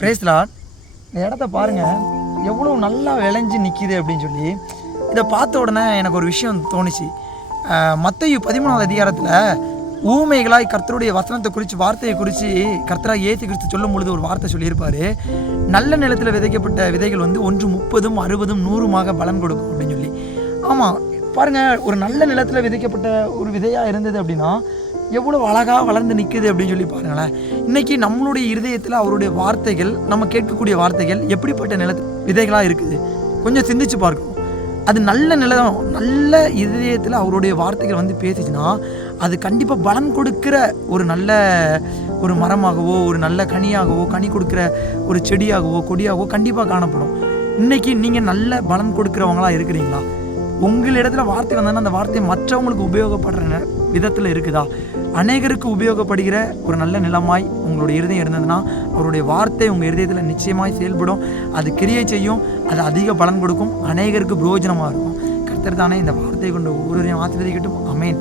Brace Lord. இந்த இடத்த பாருங்கள், எவ்வளோ நல்லா விளைஞ்சு நிற்கிது அப்படின்னு சொல்லி இதை பார்த்த உடனே எனக்கு ஒரு விஷயம் தோணுச்சு. மத்தேயு 13வது அதிகாரத்தில் ஊமைகளாய் கர்த்தருடைய வசனத்தை குறித்து, வார்த்தையை குறித்து கர்த்தராக இயேசு கிறிஸ்து சொல்லும் பொழுது ஒரு வார்த்தை சொல்லியிருப்பார். நல்ல நிலத்தில் விதைக்கப்பட்ட விதைகள் வந்து 1 30 60 100 பலன் கொடுக்கும் அப்படின்னு சொல்லி. ஆமாம், பாருங்கள், ஒரு நல்ல நிலத்தில் விதைக்கப்பட்ட ஒரு விதையாக இருந்தது அப்படின்னா எவ்வளோ அழகாக வளர்ந்து நிற்குது அப்படின்னு சொல்லி பாருங்களேன். இன்றைக்கி நம்மளுடைய இருதயத்தில் அவருடைய வார்த்தைகள், நம்ம கேட்கக்கூடிய வார்த்தைகள் எப்படிப்பட்ட விதைகளாக இருக்குது கொஞ்சம் சிந்திச்சு பார்க்கணும். அது நல்ல நிலம், நல்ல இதயத்தில் அவருடைய வார்த்தைகள் வந்து பேசிச்சுன்னா அது கண்டிப்பாக பலன் கொடுக்குற ஒரு நல்ல ஒரு மரமாகவோ, ஒரு நல்ல கனியாகவோ, கனி கொடுக்குற ஒரு செடியாகவோ, கொடியாகவோ கண்டிப்பாக காணப்படும். இன்றைக்கி நீங்கள் நல்ல பலன் கொடுக்குறவங்களாக இருக்கிறீங்களா? உங்களிடத்துல வார்த்தை வந்தோன்னா அந்த வார்த்தை மற்றவங்களுக்கு உபயோகப்படுற விதத்தில் இருக்குதா? அநேகருக்கு உபயோகப்படுகிற ஒரு நல்ல நிலமாய் உங்களுடைய இருதயம் இருந்ததுன்னா அவருடைய வார்த்தை உங்கள் இருதயத்தில் நிச்சயமாய் செயல்படும். அது கிரியை செய்யும், அது அதிக பலன் கொடுக்கும், அநேகருக்கு பிரயோஜனமாக இருக்கும். கர்த்தர் தானே இந்த வார்த்தையை கொண்டு ஒவ்வொருவரையும் ஆசீர்வதிக்கட்டும். ஆமென்.